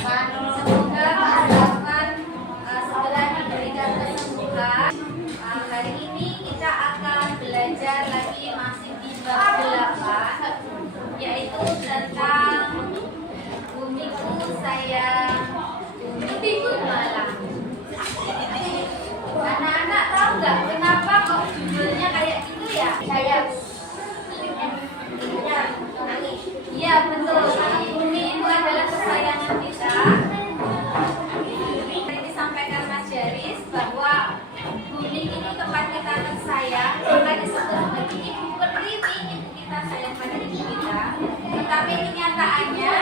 Semoga Mas Rahman segera diberikan kesembuhan. Hari ini kita akan belajar lagi masih di bab 8, yaitu tentang bumiku sayang, bumiku malang. Anak-anak tahu nggak kenapa kok judulnya kayak gitu ya? Sayang. Iya betul. Bumi itu adalah kesayangan kita. Tadi disampaikan Mas Jaris bahwa bumi ini tempat kita tersayang, maka disebut sebagai ibu pertiwi. Ibu kita sayang pada ibu kita. Tetapi kenyataannya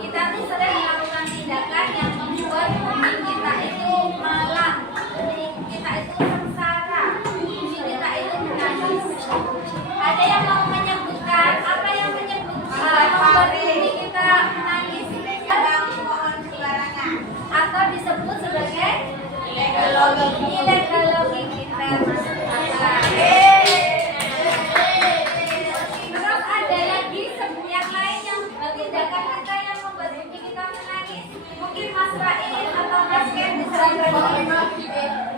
kita tuh sering melakukan tindakan yang membuat bumi kita itu malang, bumi kita itu sengsara, bumi kita itu menangis. Ada yang mau menyebutkan apa yang membuat bumi kita menangis? Dalam pohon sembarangan atau disebut sebagai ilegologi kita masuk akal. Terus ada lagi yang lain yang tindakan kita yang membuat bumi kita menangis. Mungkin Mas Rain atau Mas Ken bisa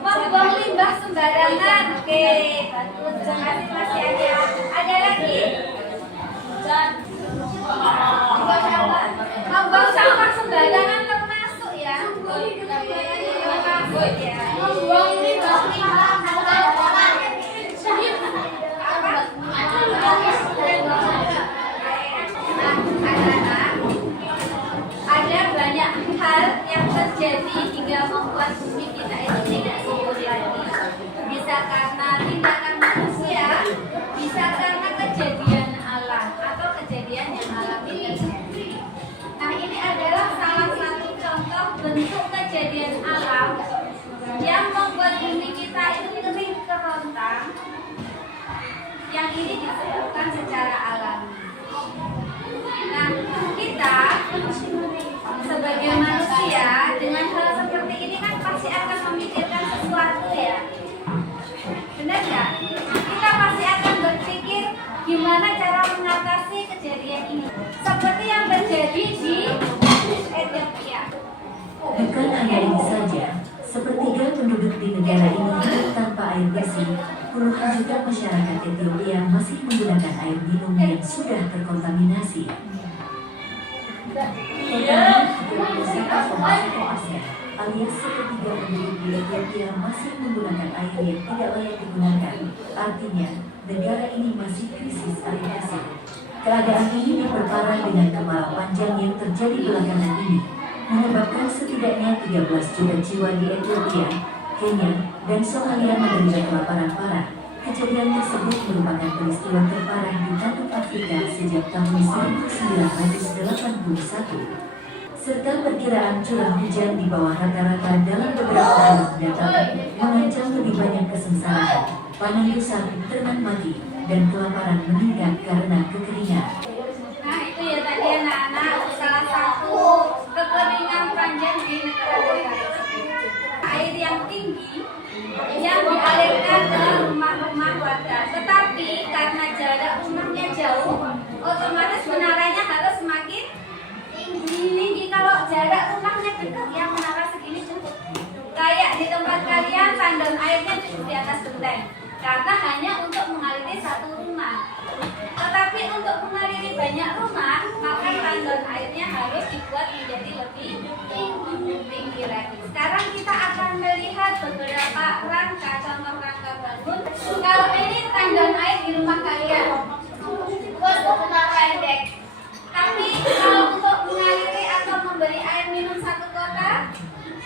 membuang limbah sembarangan. Oke, bagus. Terima kasih Mas Yaya. Ada lagi? Membuang sampah sembarangan termasuk ya. Membuang limbah ada banyak hal yang terjadi hingga membuat bumi kita itu tidak subur lagi. Bisa karena tindakan manusia, bisa karena kejadian alam atau kejadian yang alami terjadi. Nah, ini adalah salah satu contoh bentuk kejadian alam yang membuat bumi kita itu kering kerontang. Yang ini disebabkan secara alami. Nah, kita sebagai manusia dengan hal seperti ini kan pasti akan memikirkan sesuatu ya. Benar nggak? Kita pasti akan berpikir gimana cara mengatasi kejadian ini. Seperti yang terjadi di Ethiopia. Bukan hanya ini saja, sepertiga penduduk di negara ini hidup tanpa air bersih. Puluhan juta masyarakat Ethiopia masih menggunakan air minum yang sudah terkontaminasi. Alias sepertiga penduduk di Ethiopia masih menggunakan air yang tidak layak digunakan. Artinya, negara ini masih krisis air bersih. Keadaan ini diperparah dengan kemarau panjang yang terjadi belakangan ini, menyebabkan setidaknya 13 juta jiwa di Ethiopia, Kenya, dan Somalia menderita kelaparan parah. Kejadian tersebut merupakan peristiwa terparah di tanah Afrika sejak tahun 1981. Serta perkiraan curah hujan di bawah rata-rata dalam beberapa tahun mendatang mengancam lebih banyak kesengsaraan, panen rusak, ternak mati, dan kelaparan meningkat karena kekeringan. Nah, itu ya tadi anak-anak salah satu kekeringan panjang di negara kita. Air yang tinggi yang dialirkan ke rumah-rumah warga, tetapi karena jarak rumahnya jauh, otomatis menaranya harus semakin tinggi. Kalau jarak rumahnya dekat, ya menara segini cukup. Kayak di tempat kalian, tandon airnya cukup di atas genteng, karena hanya untuk mengaliri satu rumah. Tetapi untuk mengaliri banyak rumah, maka tandon airnya harus dibuat menjadi lebih tinggi lagi. Sekarang kita akan melihat beberapa rangka, contoh rangka bangun. Kalau ini tandon air di rumah kalian, pendek. Tapi kalau untuk mengaliri atau memberi air minum satu kotak,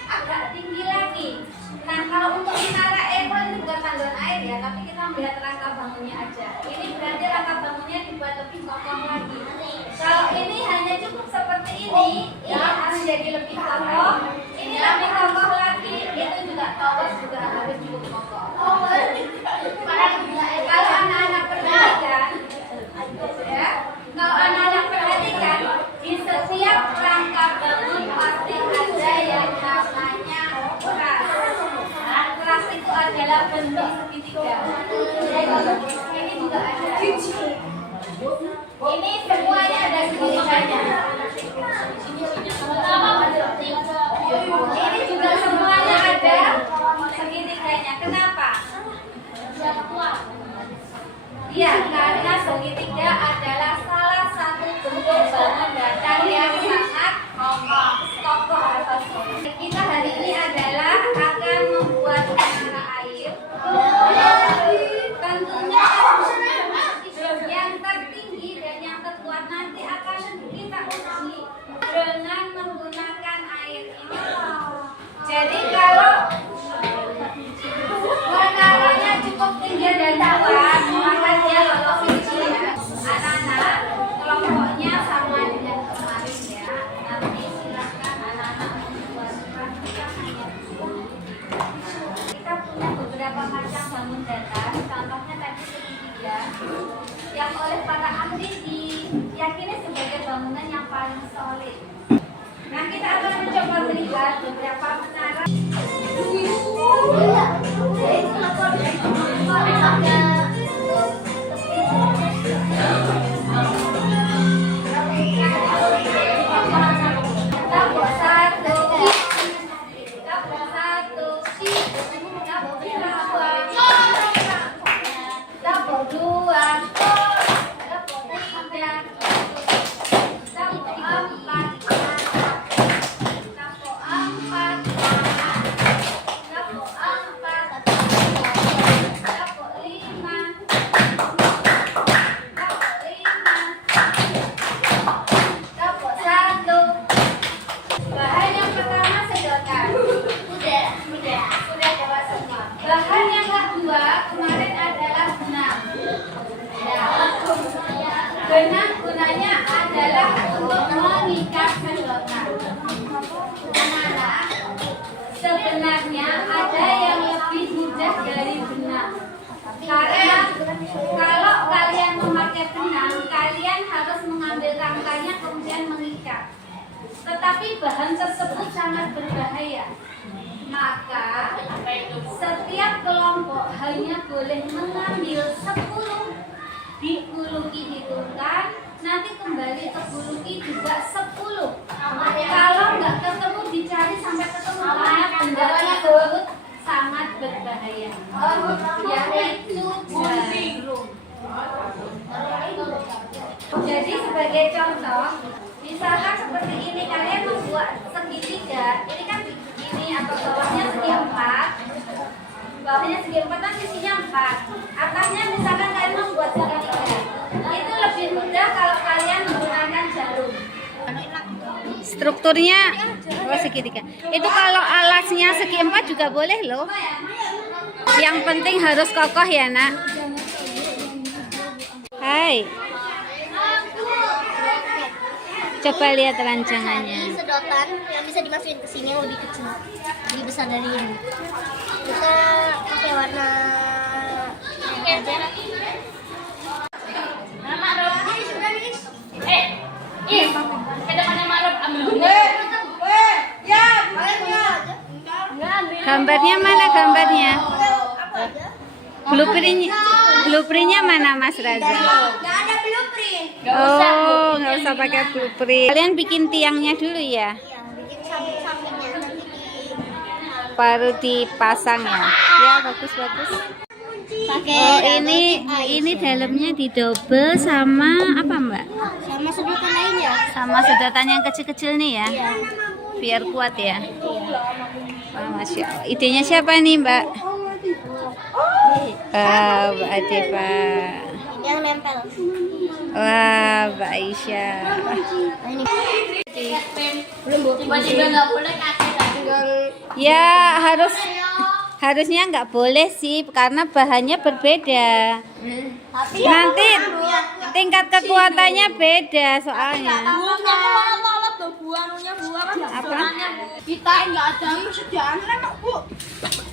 agak tinggi lagi. Nah, kalau untuk menara Eko ini bukan tandon air ya, tapi kita melihat rangka bangunnya aja. Ini berarti rangka bangunnya dibuat lebih kokoh lagi. Kalau ini hanya cukup seperti ini harus jadi lebih kokoh. Ini lebih kokoh lagi, itu juga tower juga harus cukup kokoh. Kalau anak-anak perhatikan, ya, kalau anak-anak perhatikan di setiap rangka bangun pasti ada yang namanya keras. Keras itu adalah bentuk segitiga. Ini juga ada. Ini semuanya ada segitiganya. Ya, karena segitiga adalah salah satu bentuk bangun datar yang sangat kokoh atau solid. Kita hari ini adalah akan membuat menara air. Tentunya yang tertinggi dan yang terkuat nanti akan kita uji dengan menggunakan air ini. Jadi kalau menaranya cukup tinggi dan kuat, maka dia lolos uji ya. Anak-anak, kelompoknya sama dengan kemarin ya. Nanti silakan anak-anak membuat praktikannya. Kita punya beberapa macam bangun datar, contohnya tadi segitiga, yang oleh para ahli diyakini sebagai bangunan yang paling solid. Nah, kita akan mencoba melihat beberapa menara. Bahan yang kedua kemarin adalah benang. Benang gunanya adalah untuk mengikat sedotan. Anak-anak, sebenarnya ada yang lebih mudah dari benang. Karena kalau kalian memakai benang, kalian harus mengambil rangkanya kemudian mengikat. Tetapi bahan tersebut sangat berbahaya. Maka setiap kelompok hanya boleh mengambil 10. Di buluki hitungkan, nanti kembali ke buluki juga 10. Kalau nggak ketemu dicari sampai ketemu, karena benda tersebut sangat berbahaya, yaitu jarum. Jadi sebagai contoh, misalkan seperti ini, kalian membuat segitiga, ini kan ini atau bawahnya segi 4, bawahnya segi 4 dan sisinya 4, atasnya misalkan kalian membuat segitiga, itu lebih mudah kalau kalian menggunakan jarum. Strukturnya segitiga. Itu kalau alasnya segi 4 juga boleh loh. Yang penting harus kokoh ya nak. Hai. Coba lihat rancangannya. Ini sedotan yang bisa dimasukin ke sini yang lebih kecil, lebih besar dari ini. Kita pakai warna aja. Gambarnya mana gambarnya? Blueprintnya mana Mas Raza? Nggak ada blueprint. Oh, nggak usah pakai blueprint. Kalian bikin tiangnya dulu ya, Iya, bikin samping-sampingnya nanti di baru dipasang ya. Ya bagus. pakai Oh ini dalamnya didobel sama apa Mbak? sama sedotan lainnya. Sama sedotan yang kecil-kecil nih ya, Iya. biar kuat ya. Wah, Masya Allah. Idenya siapa nih Mbak? Mbak Adeva. Yang nempel. Wah, Mbak Aisyah. Nah, ini. Tiba-tiba nggak boleh kasih Ya harusnya nggak boleh sih, karena bahannya berbeda. Nanti tingkat kekuatannya beda soalnya. Apa? kita nggak ada persediaan kan Bu.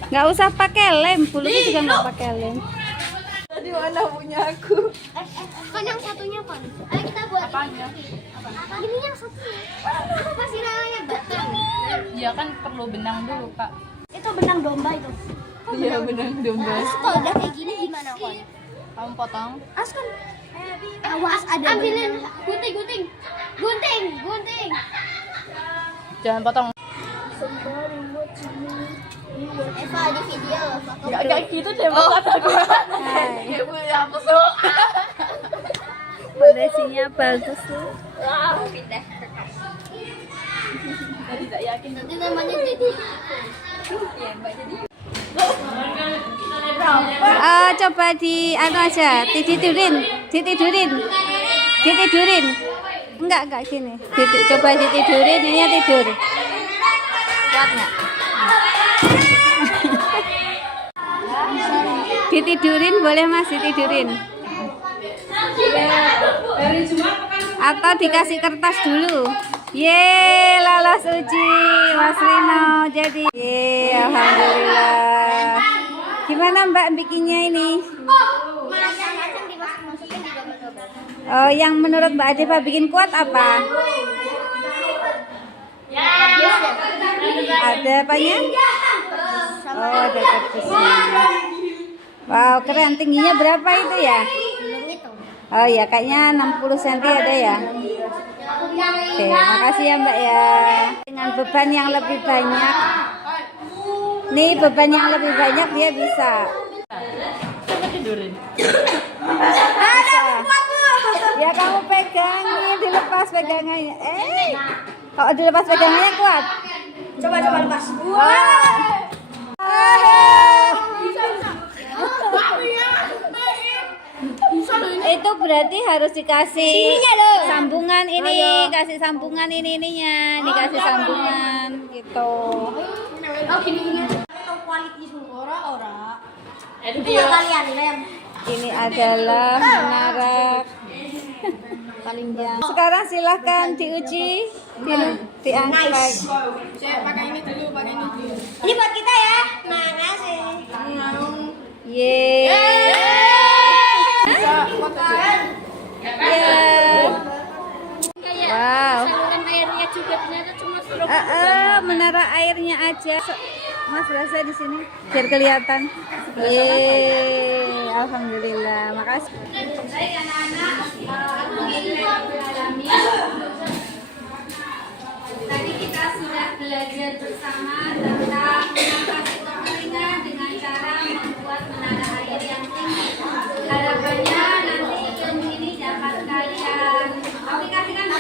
Nggak usah pakai lem, bulunya juga nggak pakai lem. Kan yang satunya kan. Ayo kita buat apanya? Ini yang satunya. Masih namanya batang. Iya kan perlu benang dulu kak. Itu benang domba itu. Iya benang domba. Terus kalau udah kayak gini gimana kon? Kamu potong. As kan. Awas ada. Ambilin gunting. Jangan potong. Eva di video. Gak gitu deh, bukan aku. Ibu yang pesuk. Kondisinya bagus tuh. Pindah. Tidak yakin. Nanti namanya jadi. Coba di anu aja, ditidurin. Enggak gini. Coba ditidurin, ini tidur. Kuat nggak? Ditidurin boleh Mas, ditidurin. Atau dikasih kertas dulu. Ye, lolos uji Mas Rino jadi. Ye, alhamdulillah. Gimana Mbak bikinnya ini? Macam-macam dimasukin di gambar-gambar. Oh, yang menurut Mbak Adeva bikin kuat apa? Ada apanya? Oh, ada kardusnya. Wow, keren. Tingginya berapa itu ya? Belum itu. Oh ya, kayaknya 60 cm ada ya. Oke, makasih ya Mbak ya. Dengan beban yang lebih banyak. Nih, beban yang lebih banyak dia bisa. Coba tidurin. Bisa. Ya kamu pegangin, dilepas pegangannya. Kalau dilepas pegangannya kuat. Coba lepas. Itu berarti harus dikasih sambungan ini, kasih sambungan ininya, dikasih sambungan gitu. Ini adalah menara paling jauh. Sekarang silahkan diuji, diangkat. Ini buat kita ya. Makasih. Yeay. Wow. Saluran airnya juga ternyata cuma Menara airnya aja. Mas rasa di sini biar kelihatan. Yeay, alhamdulillah. Makasih. Baik anak-anak, alhamdulillahirrahmanirrahim. Tadi kita sudah belajar bersama tentang mengatasi kekeringan dengan cara membuat menara air yang tinggi. Harapannya nanti ilmu ini dapat kalian aplikasikan di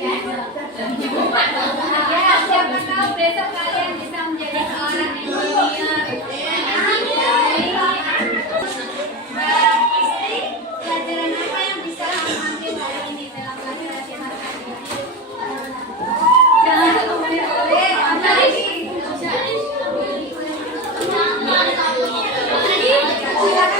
ya, siapa tahu besok kalian bisa menjadi seorang engineer. Pelajaran apa yang bisa kamu ambil hari ini dalam pelajaran kita? Jangan